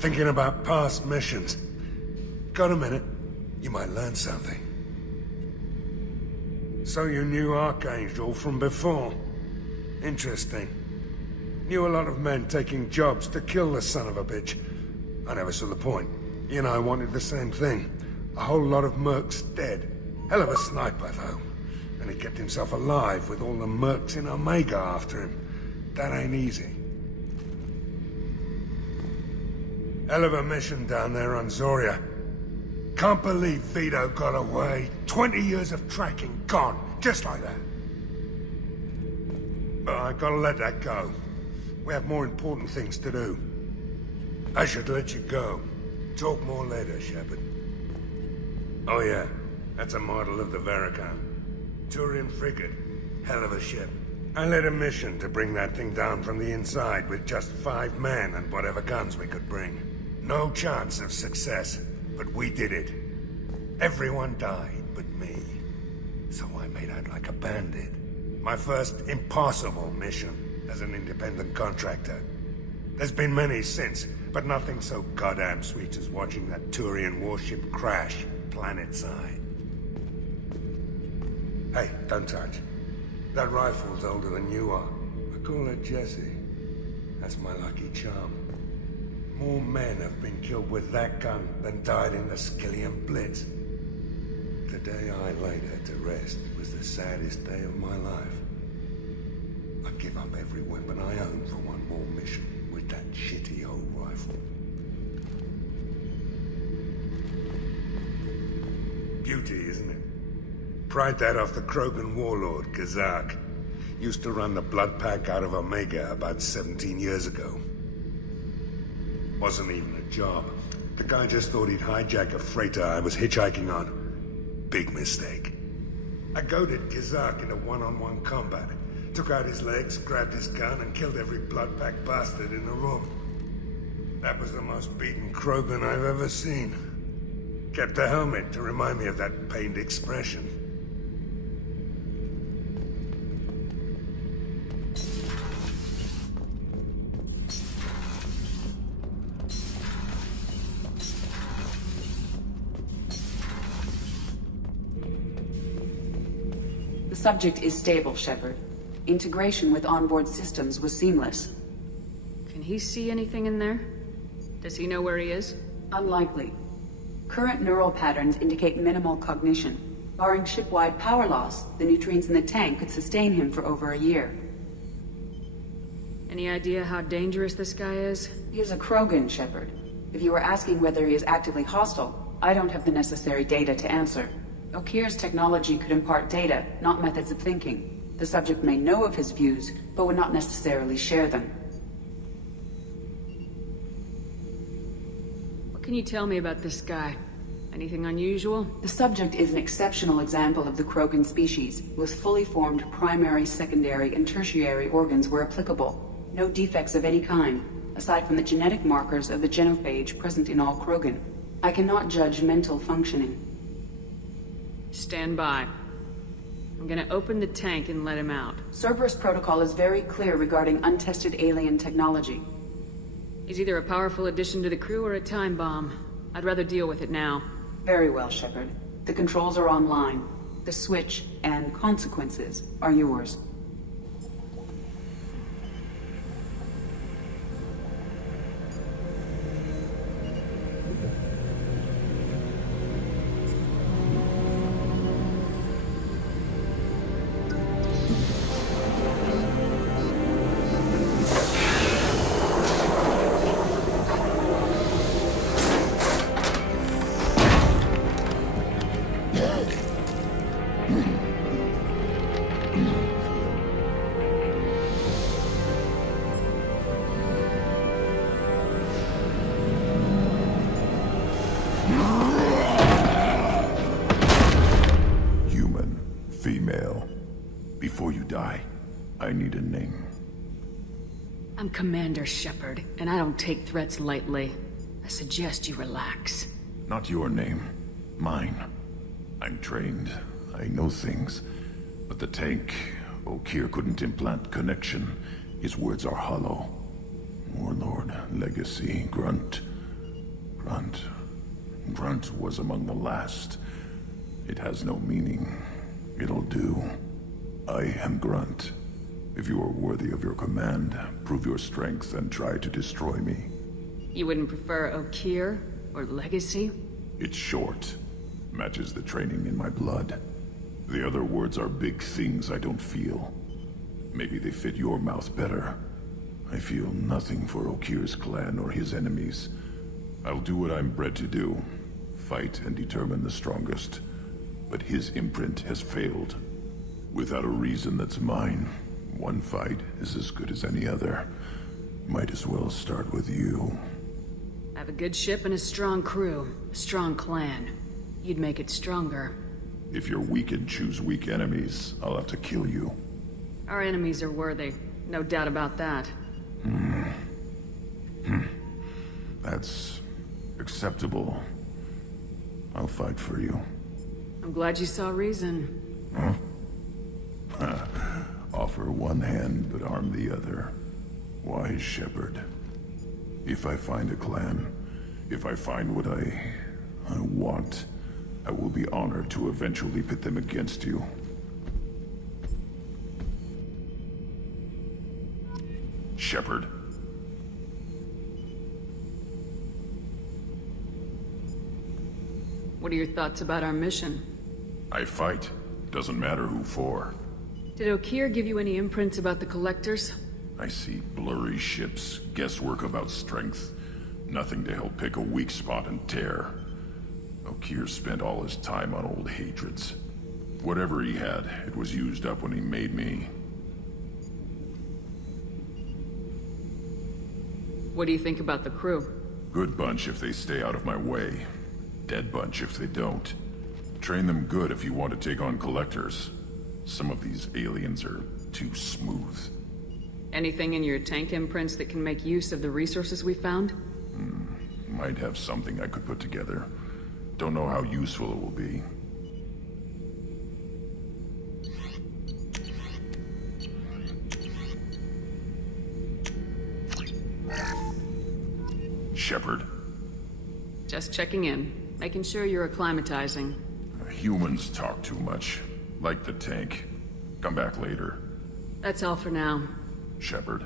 Thinking about past missions. Got a minute? You might learn something. So you knew Archangel from before? Interesting. Knew a lot of men taking jobs to kill the son of a bitch. I never saw the point. You know, I wanted the same thing. A whole lot of mercs dead. Hell of a sniper, though. And he kept himself alive with all the mercs in Omega after him. That ain't easy. Hell of a mission down there on Zoria. Can't believe Vito got away. 20 years of tracking gone, just like that. But I gotta let that go. We have more important things to do. I should let you go. Talk more later, Shepard. Oh yeah, that's a model of the Verican. Turian frigate. Hell of a ship. I led a mission to bring that thing down from the inside with just 5 men and whatever guns we could bring. No chance of success, but we did it. Everyone died but me. So I made out like a bandit. My first impossible mission as an independent contractor. There's been many since, but nothing so goddamn sweet as watching that Turian warship crash planet-side. Hey, don't touch. That rifle's older than you are. I call it Jesse. That's my lucky charm. More men have been killed with that gun than died in the Skillian Blitz. The day I laid her to rest was the saddest day of my life. I'd give up every weapon I own for one more mission with that shitty old rifle. Beauty, isn't it? Pried that off the Krogan warlord, Kazak. Used to run the blood pack out of Omega about 17 years ago. Wasn't even a job. The guy just thought he'd hijack a freighter I was hitchhiking on. Big mistake. I goaded Kazak into one-on-one combat. Took out his legs, grabbed his gun, and killed every blood pack bastard in the room. That was the most beaten Krogan I've ever seen. Kept a helmet to remind me of that pained expression. The subject is stable, Shepard. Integration with onboard systems was seamless. Can he see anything in there? Does he know where he is? Unlikely. Current neural patterns indicate minimal cognition. Barring ship-wide power loss, the nutrients in the tank could sustain him for over a year. Any idea how dangerous this guy is? He is a Krogan, Shepard. If you were asking whether he is actively hostile, I don't have the necessary data to answer. Okir's technology could impart data, not methods of thinking. The subject may know of his views, but would not necessarily share them. What can you tell me about this guy? Anything unusual? The subject is an exceptional example of the Krogan species, with fully formed primary, secondary, and tertiary organs where applicable. No defects of any kind, aside from the genetic markers of the genophage present in all Krogan. I cannot judge mental functioning. Stand by. I'm gonna open the tank and let him out. Cerberus protocol is very clear regarding untested alien technology. He's either a powerful addition to the crew or a time bomb. I'd rather deal with it now. Very well, Shepard. The controls are online. The switch and consequences are yours. Before you die, I need a name. I'm Commander Shepard, and I don't take threats lightly. I suggest you relax. Not your name. Mine. I'm trained. I know things. But the tank, Okir couldn't implant connection. His words are hollow. Warlord, Legacy, Grunt. Grunt. Grunt was among the last. It has no meaning. It'll do. I am Grunt. If you are worthy of your command, prove your strength and try to destroy me. You wouldn't prefer Okier or Legacy? It's short. Matches the training in my blood. The other words are big things I don't feel. Maybe they fit your mouth better. I feel nothing for Okir's clan or his enemies. I'll do what I'm bred to do. Fight and determine the strongest. But his imprint has failed. Without a reason that's mine, one fight is as good as any other. Might as well start with you. I have a good ship and a strong crew. A strong clan. You'd make it stronger. If you're weak and choose weak enemies, I'll have to kill you. Our enemies are worthy. No doubt about that. That's acceptable. I'll fight for you. I'm glad you saw reason. Offer one hand, but arm the other. Wise shepherd. If I find a clan, if I find what I want, I will be honored to eventually pit them against you. Shepherd. What are your thoughts about our mission? I fight. Doesn't matter who for. Did Okier give you any imprints about the Collectors? I see blurry ships, guesswork about strength. Nothing to help pick a weak spot and tear. Okier spent all his time on old hatreds. Whatever he had, it was used up when he made me. What do you think about the crew? Good bunch if they stay out of my way. Dead bunch if they don't. Train them good if you want to take on Collectors. Some of these aliens are too smooth. Anything in your tank imprints that can make use of the resources we found? Might have something I could put together. Don't know how useful it will be. Shepherd. Just checking in. Making sure you're acclimatizing. Humans talk too much. Like the tank. Come back later. That's all for now. Shepherd.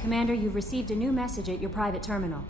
Commander, you've received a new message at your private terminal.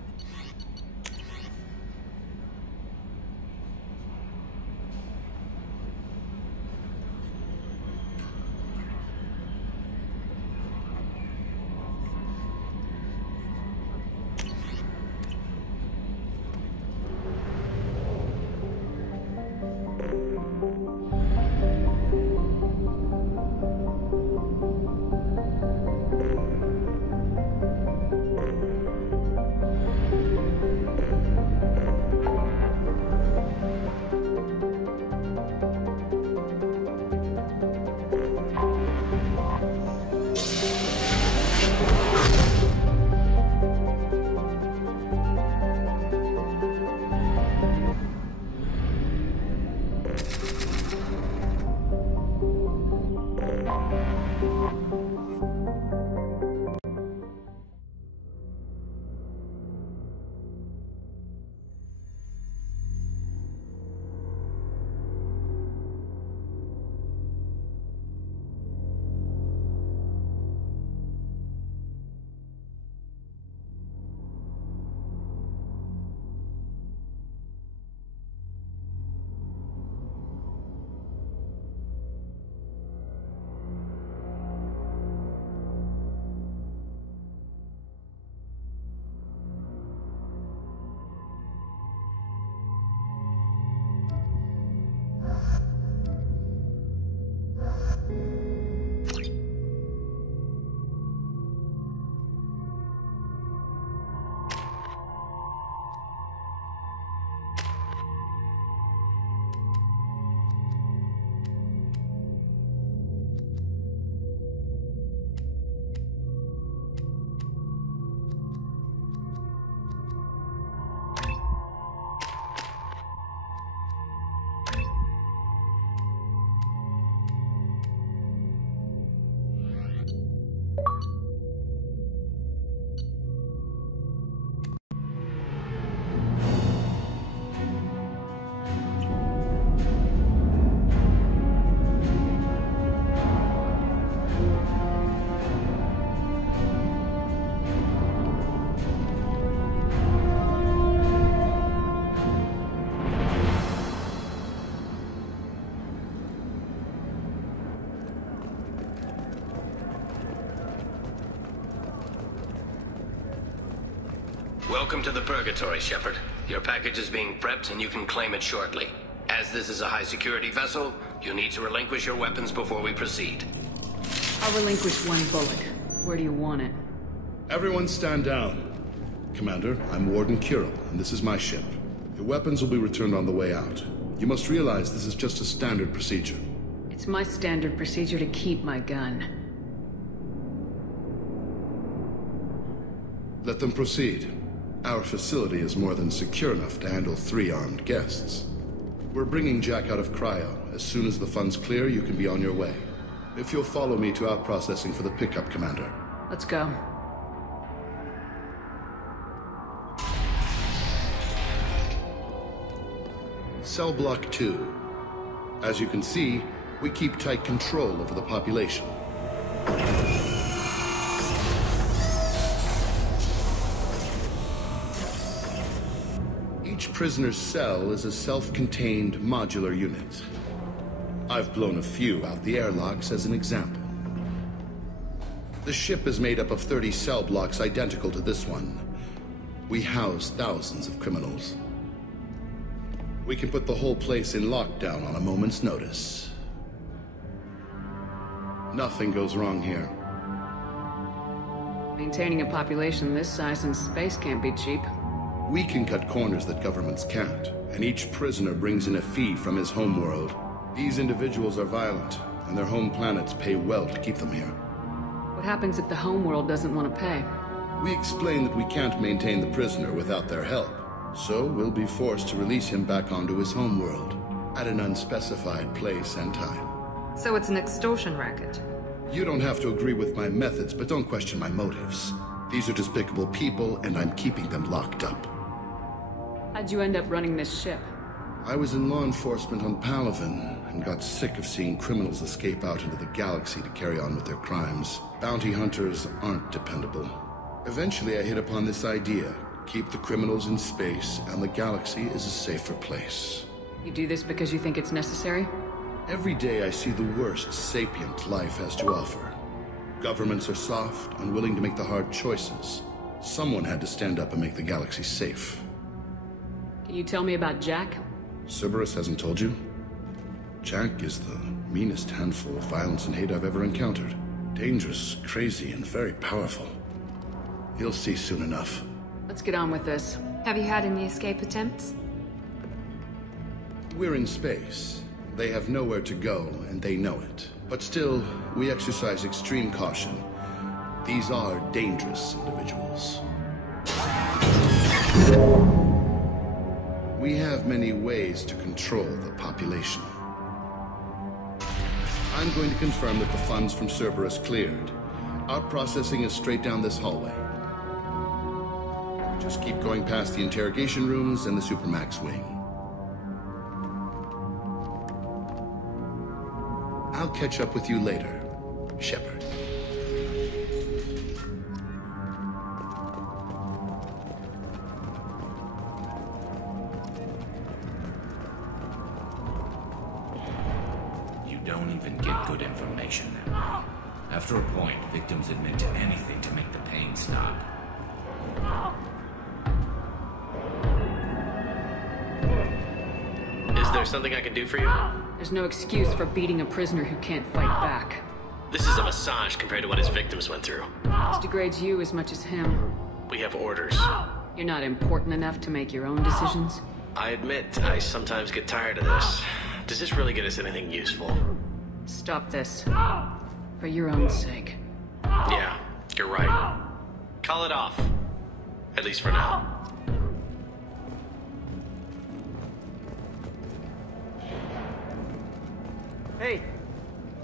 Welcome to the Purgatory, Shepard. Your package is being prepped and you can claim it shortly. As this is a high-security vessel, you need to relinquish your weapons before we proceed. I'll relinquish one bullet. Where do you want it? Everyone stand down. Commander, I'm Warden Kirill, and this is my ship. Your weapons will be returned on the way out. You must realize this is just a standard procedure. It's my standard procedure to keep my gun. Let them proceed. Our facility is more than secure enough to handle 3 armed guests. We're bringing Jack out of cryo. As soon as the funds clear, you can be on your way. If you'll follow me to out-processing for the pickup, Commander. Let's go. Cell Block 2. As you can see, we keep tight control over the population. Each prisoner's cell is a self-contained modular unit. I've blown a few out the airlocks as an example. The ship is made up of 30 cell blocks identical to this one. We house thousands of criminals. We can put the whole place in lockdown on a moment's notice. Nothing goes wrong here. Maintaining a population this size in space can't be cheap. We can cut corners that governments can't, and each prisoner brings in a fee from his homeworld. These individuals are violent, and their home planets pay well to keep them here. What happens if the homeworld doesn't want to pay? We explain that we can't maintain the prisoner without their help, so we'll be forced to release him back onto his homeworld, at an unspecified place and time. So it's an extortion racket? You don't have to agree with my methods, but don't question my motives. These are despicable people, and I'm keeping them locked up. How'd you end up running this ship? I was in law enforcement on Palaven, and got sick of seeing criminals escape out into the galaxy to carry on with their crimes. Bounty hunters aren't dependable. Eventually I hit upon this idea. Keep the criminals in space, and the galaxy is a safer place. You do this because you think it's necessary? Every day I see the worst sapient life has to offer. Governments are soft, unwilling to make the hard choices. Someone had to stand up and make the galaxy safe. Can you tell me about Jack? Cerberus hasn't told you? Jack is the meanest handful of violence and hate I've ever encountered. Dangerous, crazy, and very powerful. You'll see soon enough. Let's get on with this. Have you had any escape attempts? We're in space. They have nowhere to go, and they know it. But still, we exercise extreme caution. These are dangerous individuals. We have many ways to control the population. I'm going to confirm that the funds from Cerberus cleared. Our processing is straight down this hallway. Just keep going past the interrogation rooms and the Supermax wing. I'll catch up with you later, Shepard. You don't even get good information now. After a point, victims admit to anything to make the pain stop. Is there something I can do for you? There's no excuse for beating a prisoner who can't fight back. This is a massage compared to what his victims went through. This degrades you as much as him. We have orders. You're not important enough to make your own decisions? I admit, I sometimes get tired of this. Does this really get us anything useful? Stop this. For your own sake. Yeah, you're right. Call it off. At least for now.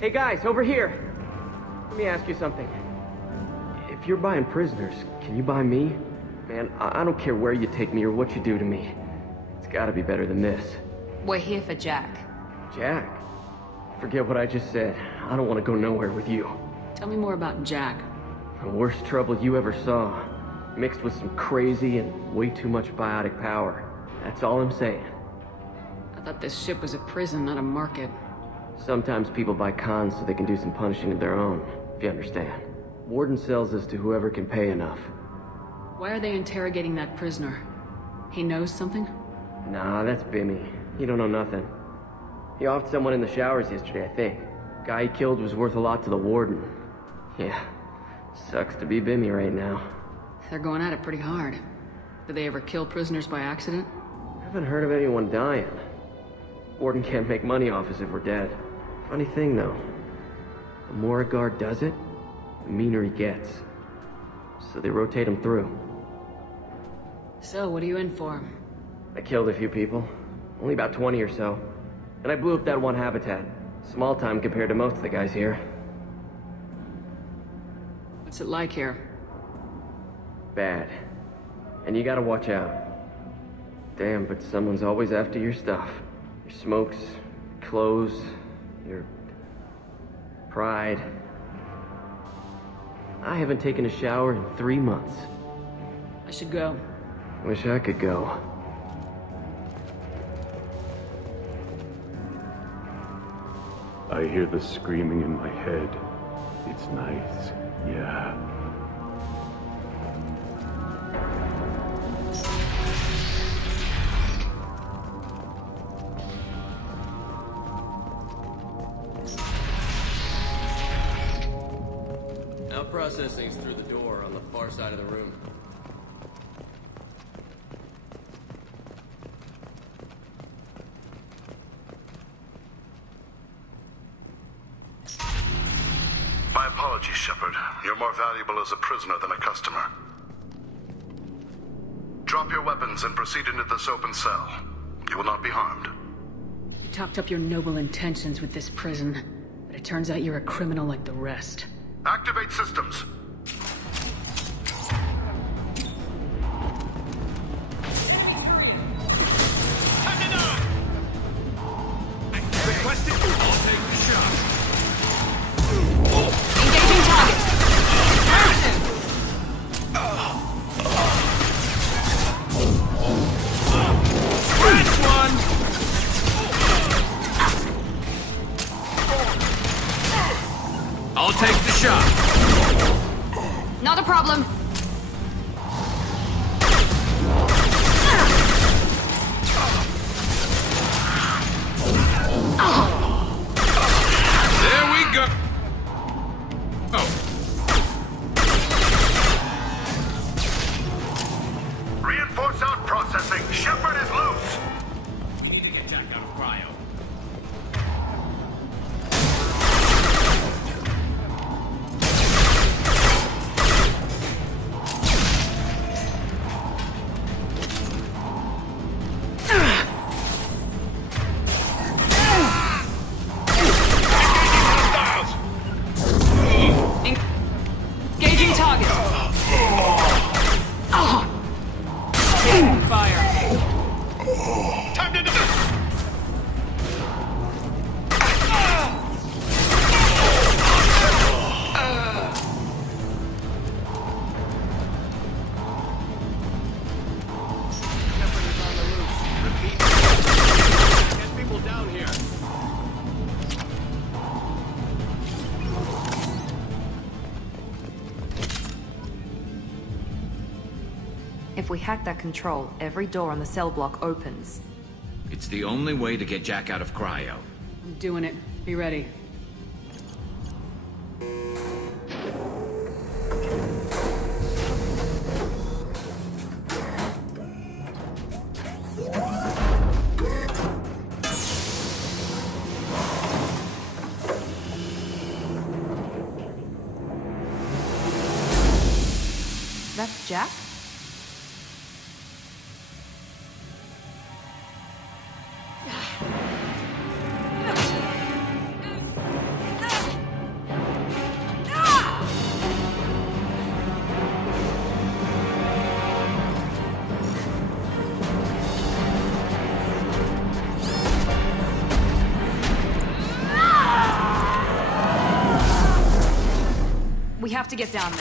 Hey guys, over here! Let me ask you something. If you're buying prisoners, can you buy me? Man, I don't care where you take me or what you do to me. It's gotta be better than this. We're here for Jack. Jack? Forget what I just said. I don't want to go nowhere with you. Tell me more about Jack. The worst trouble you ever saw. Mixed with some crazy and way too much biotic power. That's all I'm saying. I thought this ship was a prison, not a market. Sometimes people buy cons so they can do some punishing of their own, if you understand. Warden sells this to whoever can pay enough. Why are they interrogating that prisoner? He knows something? Nah, that's Bimmy. He don't know nothing. He offed someone in the showers yesterday, I think. Guy he killed was worth a lot to the warden. Yeah, sucks to be Bimmy right now. They're going at it pretty hard. Did they ever kill prisoners by accident? Haven't heard of anyone dying. Warden can't make money off us if we're dead. Funny thing, though. The more a guard does it, the meaner he gets. So they rotate him through. So, what are you in for? I killed a few people. Only about 20 or so. And I blew up that one habitat. Small time compared to most of the guys here. What's it like here? Bad. And you gotta watch out. Damn, but someone's always after your stuff. Your smokes, clothes, your pride. I haven't taken a shower in 3 months. I should go. Wish I could go. I hear the screaming in my head. It's nice, yeah. Now processing's through the door on the far side of the room. My apologies, Shepard. You're more valuable as a prisoner than a customer. Drop your weapons and proceed into this open cell. You will not be harmed. You talked up your noble intentions with this prison, but it turns out you're a criminal like the rest. Activate systems. Requested. I'll take the shot. Engaging target. That's one. I'll take the shot. Not a problem. There we go. Oh. Reinforce out processing. Shepard is loose. You need to get Jack out of cryo. Engaging target. Taking fire. Time to defend. Get people down here. If we hack that control, every door on the cell block opens. It's the only way to get Jack out of cryo. I'm doing it. Be ready. That's Jack? We have to get down there.